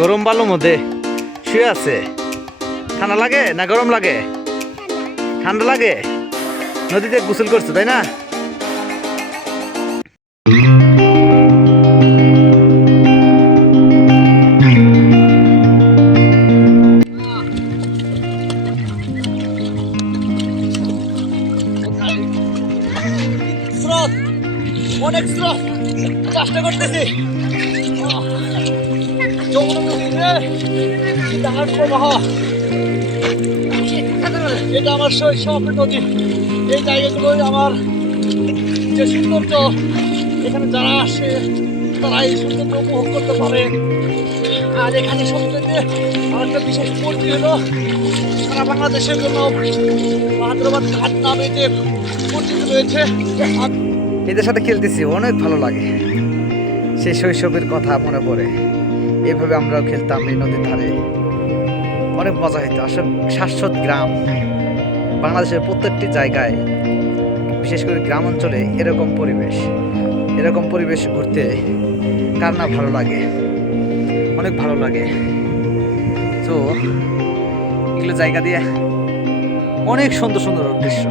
গরম বালুর মধ্যে শুয়ে আছে। ঠান্ডা লাগে না গরম লাগে? ঠান্ডা লাগে? নদীতে গোসল করছ, তাই না? অনেক স্রোত। চেষ্টা করতেছি। এটা আমার জায়গাগুলোই আমার যে এখানে যারা আসে তারা করতে পারে। এখানে বাংলাদেশের রয়েছে। এদের সাথে খেলতেছি, অনেক ভালো লাগে। সেই শৈশবের কথা মনে পড়ে। এভাবে আমরাও খেলতাম এই নদীর ধারে। অনেক মজা হইতো। আসলে শাশ্বত গ্রাম। বাংলাদেশের প্রত্যেকটি জায়গায়, বিশেষ করে গ্রাম অঞ্চলে এরকম পরিবেশ এরকম পরিবেশ ঘুরতে কার না ভালো লাগে? অনেক ভালো লাগে। তো এগুলো জায়গা দিয়ে অনেক সুন্দর সুন্দর দৃশ্য।